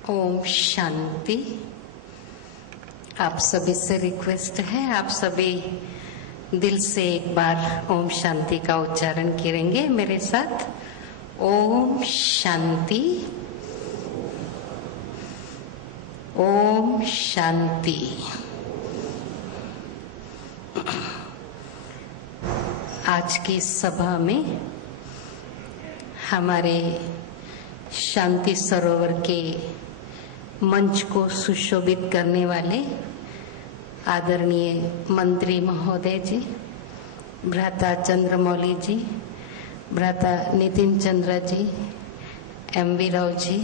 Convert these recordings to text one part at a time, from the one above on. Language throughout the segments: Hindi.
ओम शांति। आप सभी से रिक्वेस्ट है, आप सभी दिल से एक बार ओम शांति का उच्चारण करेंगे मेरे साथ। ओम शांति, ओम शांति। आज की सभा में हमारे शांति सरोवर के मंच को सुशोभित करने वाले आदरणीय मंत्री महोदय जी, भ्राता चंद्रमौली जी, भ्राता नितिन चंद्र जी, एम.वी. राव जी,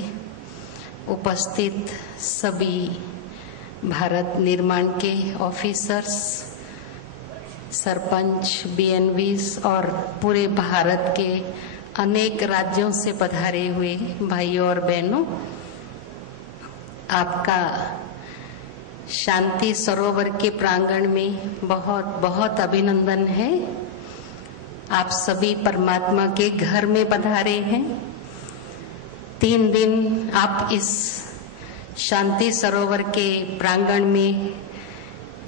उपस्थित सभी भारत निर्माण के ऑफिसर्स, सरपंच, बीएनवीस और पूरे भारत के अनेक राज्यों से पधारे हुए भाइयों और बहनों, आपका शांति सरोवर के प्रांगण में बहुत बहुत अभिनंदन है। आप सभी परमात्मा के घर में पधारे हैं। 3 दिन आप इस शांति सरोवर के प्रांगण में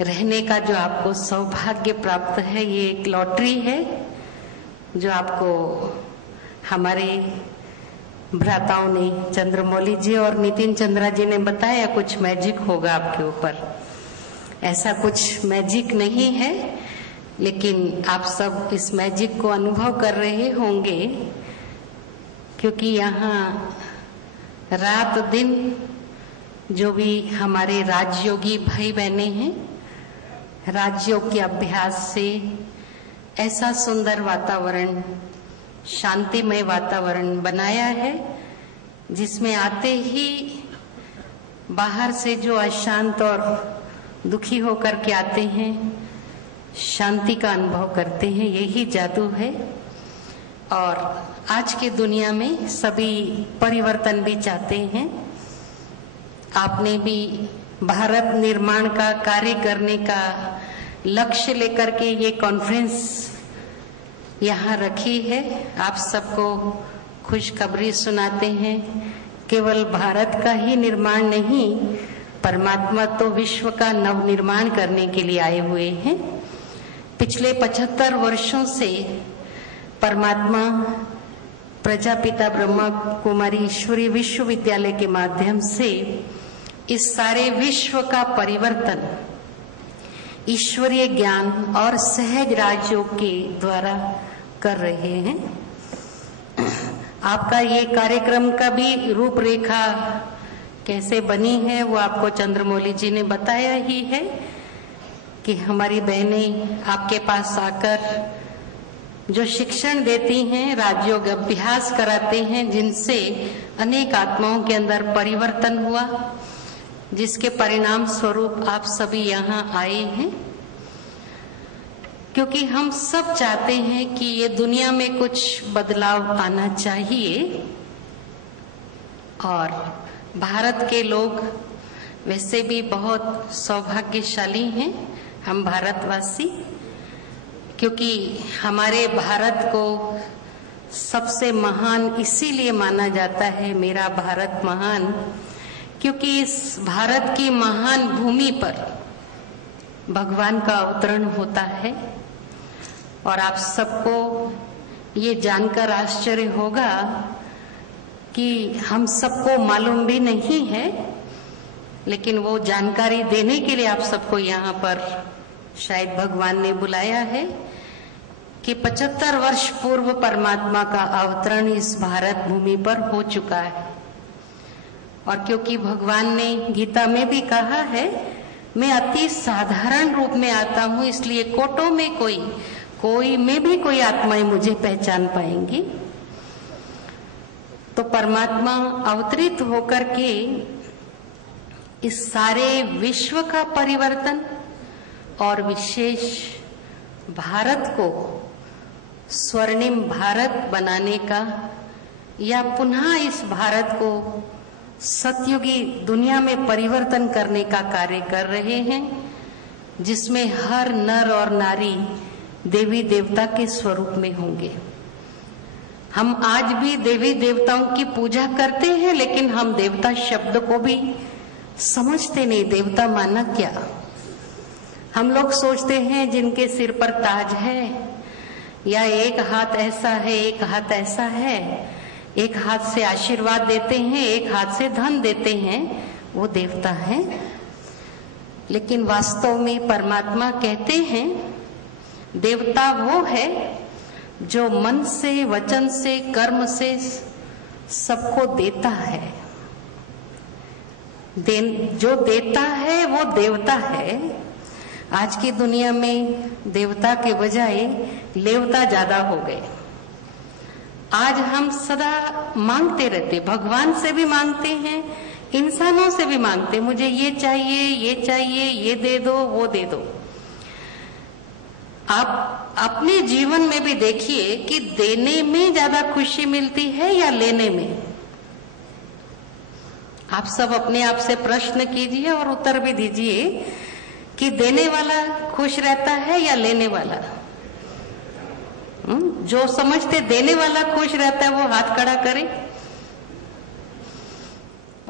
रहने का जो आपको सौभाग्य प्राप्त है, ये एक लॉटरी है जो आपको हमारे भ्राताओं ने, चंद्रमौली जी और नितिन चंद्रा जी ने बताया कुछ मैजिक होगा आपके ऊपर। ऐसा कुछ मैजिक नहीं है, लेकिन आप सब इस मैजिक को अनुभव कर रहे होंगे, क्योंकि यहाँ रात दिन जो भी हमारे राजयोगी भाई बहने हैं, राजयोग के अभ्यास से ऐसा सुंदर वातावरण, शांतिमय वातावरण बनाया है, जिसमें आते ही बाहर से जो अशांत और दुखी होकर के आते हैं, शांति का अनुभव करते हैं। यही जादू है। और आज की दुनिया में सभी परिवर्तन भी चाहते हैं। आपने भी भारत निर्माण का कार्य करने का लक्ष्य लेकर के ये कॉन्फ्रेंस यहाँ रखी है। आप सबको खुशखबरी सुनाते हैं। केवल भारत का ही निर्माण नहीं, परमात्मा तो विश्व का नव निर्माण करने के लिए आए हुए हैं। पिछले 75 वर्षों से परमात्मा प्रजापिता ब्रह्मा कुमारी ईश्वरीय विश्वविद्यालय के माध्यम से इस सारे विश्व का परिवर्तन ईश्वरीय ज्ञान और सहज राजयोग के द्वारा कर रहे हैं। आपका ये कार्यक्रम का भी रूपरेखा कैसे बनी है वो आपको चंद्रमौली जी ने बताया ही है, कि हमारी बहनें आपके पास आकर जो शिक्षण देती हैं, राजयोग अभ्यास कराते हैं, जिनसे अनेक आत्माओं के अंदर परिवर्तन हुआ, जिसके परिणाम स्वरूप आप सभी यहाँ आए हैं। क्योंकि हम सब चाहते हैं कि ये दुनिया में कुछ बदलाव आना चाहिए, और भारत के लोग वैसे भी बहुत सौभाग्यशाली हैं, हम भारतवासी, क्योंकि हमारे भारत को सबसे महान इसीलिए माना जाता है, मेरा भारत महान, क्योंकि इस भारत की महान भूमि पर भगवान का अवतरण होता है। और आप सबको ये जानकर आश्चर्य होगा कि हम सबको मालूम भी नहीं है, लेकिन वो जानकारी देने के लिए आप सबको यहाँ पर शायद भगवान ने बुलाया है, कि 75 वर्ष पूर्व परमात्मा का अवतरण इस भारत भूमि पर हो चुका है। और क्योंकि भगवान ने गीता में भी कहा है, मैं अति साधारण रूप में आता हूँ, इसलिए कोटों में कोई में भी कोई आत्माएं मुझे पहचान पाएंगी। तो परमात्मा अवतरित होकर के इस सारे विश्व का परिवर्तन और विशेष भारत को स्वर्णिम भारत बनाने का, या पुनः इस भारत को सतयुगी दुनिया में परिवर्तन करने का कार्य कर रहे हैं, जिसमें हर नर और नारी देवी देवता के स्वरूप में होंगे। हम आज भी देवी देवताओं की पूजा करते हैं, लेकिन हम देवता शब्द को भी समझते नहीं। देवता माना क्या? हम लोग सोचते हैं जिनके सिर पर ताज है, या एक हाथ ऐसा है, एक हाथ ऐसा है, एक हाथ से आशीर्वाद देते हैं, एक हाथ से धन देते हैं, वो देवता है। लेकिन वास्तव में परमात्मा कहते हैं देवता वो है जो मन से, वचन से, कर्म से सबको देता है। जो देता है वो देवता है। आज की दुनिया में देवता के बजाय लेवता ज्यादा हो गए। आज हम सदा मांगते रहते, भगवान से भी मांगते हैं, इंसानों से भी मांगते, मुझे ये चाहिए, ये चाहिए, ये दे दो, वो दे दो। आप अपने जीवन में भी देखिए कि देने में ज्यादा खुशी मिलती है या लेने में। आप सब अपने आप से प्रश्न कीजिए और उत्तर भी दीजिए कि देने वाला खुश रहता है या लेने वाला। जो समझते देने वाला खुश रहता है वो हाथ खड़ा करे,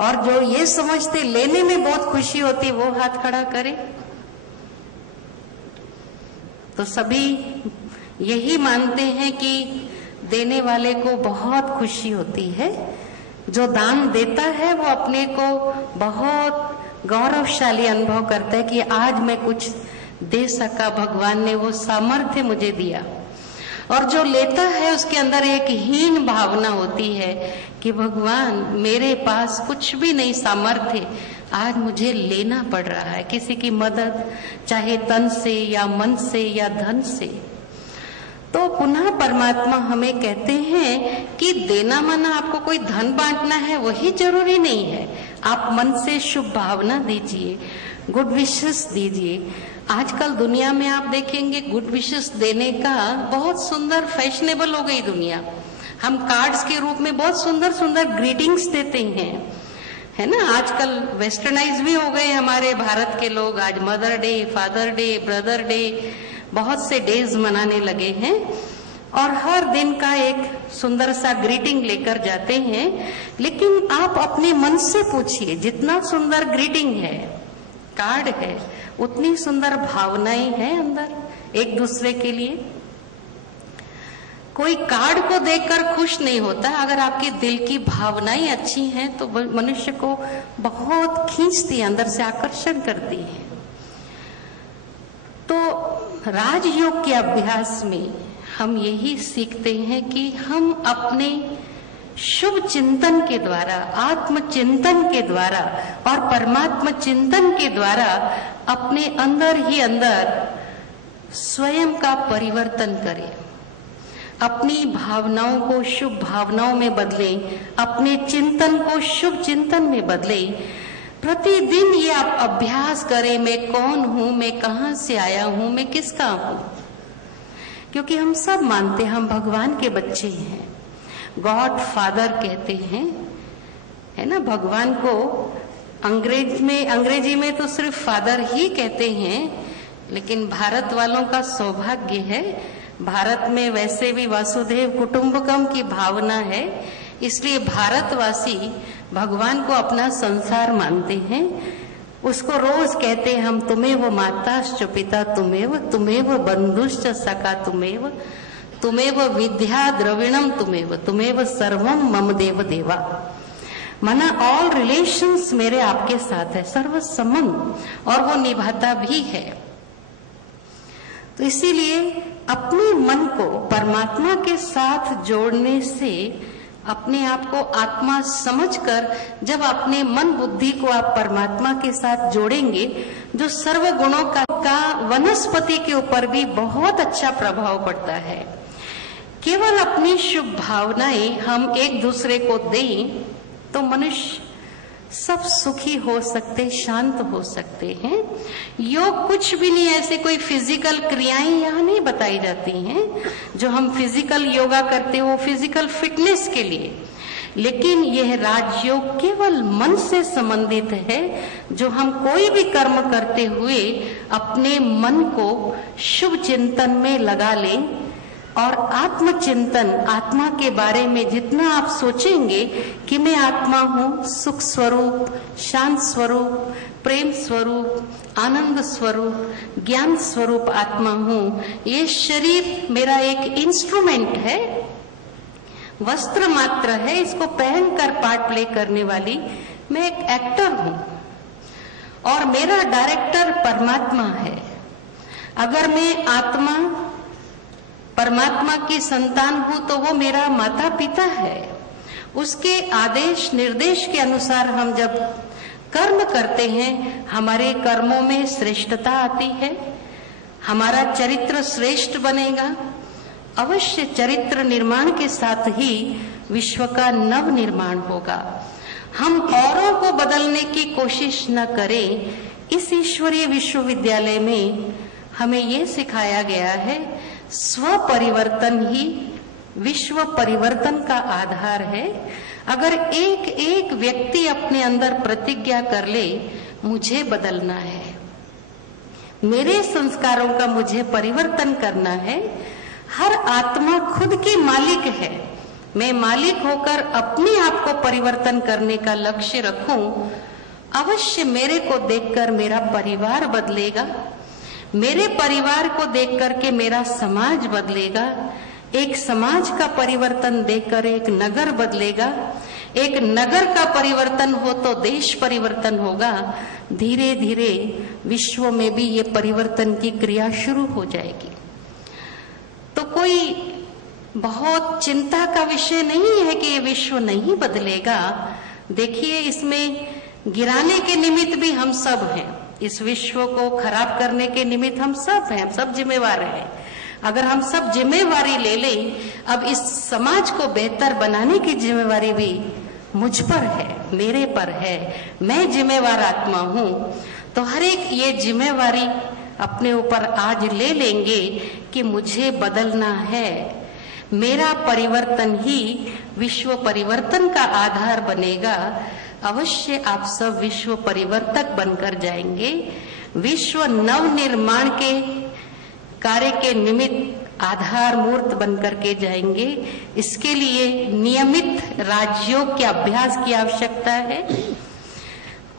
और जो ये समझते लेने में बहुत खुशी होती वो हाथ खड़ा करे। तो सभी यही मानते हैं कि देने वाले को बहुत खुशी होती है। जो दान देता है वो अपने को बहुत गौरवशाली अनुभव करता है कि आज मैं कुछ दे सका, भगवान ने वो सामर्थ्य मुझे दिया। और जो लेता है उसके अंदर एक हीन भावना होती है कि भगवान मेरे पास कुछ भी नहीं सामर्थ्य, आज मुझे लेना पड़ रहा है किसी की मदद, चाहे तन से या मन से या धन से। तो पुनः परमात्मा हमें कहते हैं कि देना माना आपको कोई धन बांटना है वही जरूरी नहीं है। आप मन से शुभ भावना दीजिए, गुड विशेस दीजिए। आजकल दुनिया में आप देखेंगे गुड विशेस देने का बहुत सुंदर फैशनेबल हो गई दुनिया। हम कार्ड्स के रूप में बहुत सुंदर सुंदर ग्रीटिंग्स देते हैं, है ना। आजकल वेस्टर्नाइज भी हो गए हमारे भारत के लोग। आज mother day, father day, brother day, बहुत से डेज मनाने लगे हैं और हर दिन का एक सुंदर सा ग्रीटिंग लेकर जाते हैं। लेकिन आप अपने मन से पूछिए, जितना सुंदर ग्रीटिंग है, कार्ड है, उतनी सुंदर भावनाएं हैं अंदर एक दूसरे के लिए। कोई कार्ड को देखकर खुश नहीं होता, अगर आपके दिल की भावनाएं अच्छी हैं तो मनुष्य को बहुत खींचती है, अंदर से आकर्षण करती है। तो राजयोग के अभ्यास में हम यही सीखते हैं कि हम अपने शुभ चिंतन के द्वारा, आत्मचिंतन के द्वारा और परमात्मा चिंतन के द्वारा अपने अंदर ही अंदर स्वयं का परिवर्तन करें। अपनी भावनाओं को शुभ भावनाओं में बदलें, अपने चिंतन को शुभ चिंतन में बदलें। प्रतिदिन ये आप अभ्यास करें, मैं कौन हूं, मैं कहां से आया हूं, मैं किसका हूं। क्योंकि हम सब मानते हैं हम भगवान के बच्चे हैं। गॉड फादर कहते हैं, है ना। भगवान को अंग्रेजी में तो सिर्फ फादर ही कहते हैं, लेकिन भारत वालों का सौभाग्य है, भारत में वैसे भी वसुधैव कुटुंबकम की भावना है, इसलिए भारतवासी भगवान को अपना संसार मानते हैं। उसको रोज कहते हैं हम तुम्हें माताश्च पिता तुम्हें बंधुश्च सखा तुम्हें विद्या द्रविणम तुम्हें सर्वम मम देव देवा। माना ऑल रिलेशंस मेरे आपके साथ है, सर्व संबंध, और वो निभाता भी है। तो इसीलिए अपने मन को परमात्मा के साथ जोड़ने से अपने आप को आत्मा समझकर जब अपने मन बुद्धि को आप परमात्मा के साथ जोड़ेंगे, जो सर्व गुणों का वनस्पति के ऊपर भी बहुत अच्छा प्रभाव पड़ता है। केवल अपनी शुभ भावनाएं हम एक दूसरे को दें तो मनुष्य सब सुखी हो सकते, शांत हो सकते हैं। योग कुछ भी नहीं, ऐसे कोई फिजिकल क्रियाएं यहाँ नहीं बताई जाती हैं। जो हम फिजिकल योगा करते हैं वो फिजिकल फिटनेस के लिए, लेकिन यह राजयोग केवल मन से संबंधित है। जो हम कोई भी कर्म करते हुए अपने मन को शुभ चिंतन में लगा लें और आत्मचिंतन, आत्मा के बारे में जितना आप सोचेंगे कि मैं आत्मा हूँ, सुख स्वरूप, शांत स्वरूप, प्रेम स्वरूप, आनंद स्वरूप, ज्ञान स्वरूप आत्मा हूँ, ये शरीर मेरा एक इंस्ट्रूमेंट है, वस्त्र मात्र है, इसको पहनकर पार्ट प्ले करने वाली मैं एक एक्टर हूँ और मेरा डायरेक्टर परमात्मा है। अगर मैं आत्मा परमात्मा की संतान हूं तो वो मेरा माता पिता है। उसके आदेश निर्देश के अनुसार हम जब कर्म करते हैं, हमारे कर्मों में श्रेष्ठता आती है, हमारा चरित्र श्रेष्ठ बनेगा। अवश्य चरित्र निर्माण के साथ ही विश्व का नव निर्माण होगा। हम औरों को बदलने की कोशिश न करें। इस ईश्वरीय विश्वविद्यालय में हमें ये सिखाया गया है, स्व परिवर्तन ही विश्व परिवर्तन का आधार है। अगर एक एक व्यक्ति अपने अंदर प्रतिज्ञा कर ले, मुझे बदलना है, मेरे संस्कारों का मुझे परिवर्तन करना है। हर आत्मा खुद की मालिक है। मैं मालिक होकर अपने आप को परिवर्तन करने का लक्ष्य रखूं, अवश्य मेरे को देखकर मेरा परिवार बदलेगा, मेरे परिवार को देख करके मेरा समाज बदलेगा, एक समाज का परिवर्तन देखकर एक नगर बदलेगा, एक नगर का परिवर्तन हो तो देश परिवर्तन होगा। धीरे धीरे विश्व में भी ये परिवर्तन की क्रिया शुरू हो जाएगी। तो कोई बहुत चिंता का विषय नहीं है कि ये विश्व नहीं बदलेगा। देखिए, इसमें गिराने के निमित्त भी हम सब हैं, इस विश्व को खराब करने के निमित्त हम सब हैं, हम सब जिम्मेवार हैं। अगर हम सब जिम्मेवारी ले लें, अब इस समाज को बेहतर बनाने की जिम्मेवारी भी मुझ पर है, मेरे पर है, मैं जिम्मेवार आत्मा हूँ। तो हर एक ये जिम्मेवारी अपने ऊपर आज ले लेंगे कि मुझे बदलना है, मेरा परिवर्तन ही विश्व परिवर्तन का आधार बनेगा। अवश्य आप सब विश्व परिवर्तक बनकर जाएंगे, विश्व नव निर्माण के कार्य के निमित्त आधार मूर्त बनकर के जाएंगे। इसके लिए नियमित राजयोग के अभ्यास की आवश्यकता है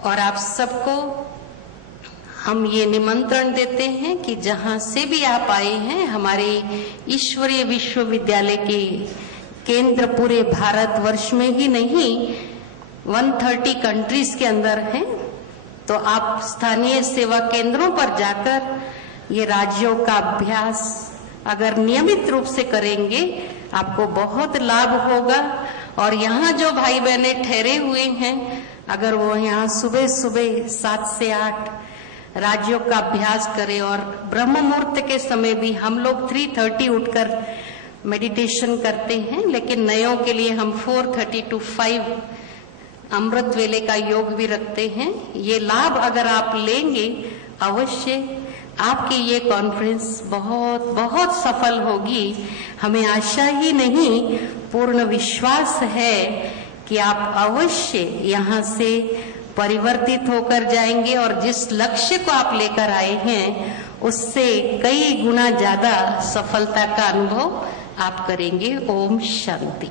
और आप सबको हम ये निमंत्रण देते हैं कि जहां से भी आप आए हैं, हमारे ईश्वरीय विश्वविद्यालय के केंद्र पूरे भारतवर्ष में ही नहीं 130 कंट्रीज के अंदर हैं, तो आप स्थानीय सेवा केंद्रों पर जाकर ये राजयोग का अभ्यास अगर नियमित रूप से करेंगे आपको बहुत लाभ होगा। और यहाँ जो भाई बहने ठहरे हुए हैं, अगर वो यहाँ सुबह सुबह 7 से 8 राजयोग का अभ्यास करें और ब्रह्म मुहूर्त के समय भी हम लोग 3:30 उठकर मेडिटेशन करते हैं, लेकिन नयों के लिए हम 4:30 to 5 अमृत वेले का योग भी रखते हैं। ये लाभ अगर आप लेंगे, अवश्य आपकी ये कॉन्फ्रेंस बहुत बहुत सफल होगी। हमें आशा ही नहीं, पूर्ण विश्वास है कि आप अवश्य यहाँ से परिवर्तित होकर जाएंगे और जिस लक्ष्य को आप लेकर आए हैं उससे कई गुना ज्यादा सफलता का अनुभव आप करेंगे। ओम शांति।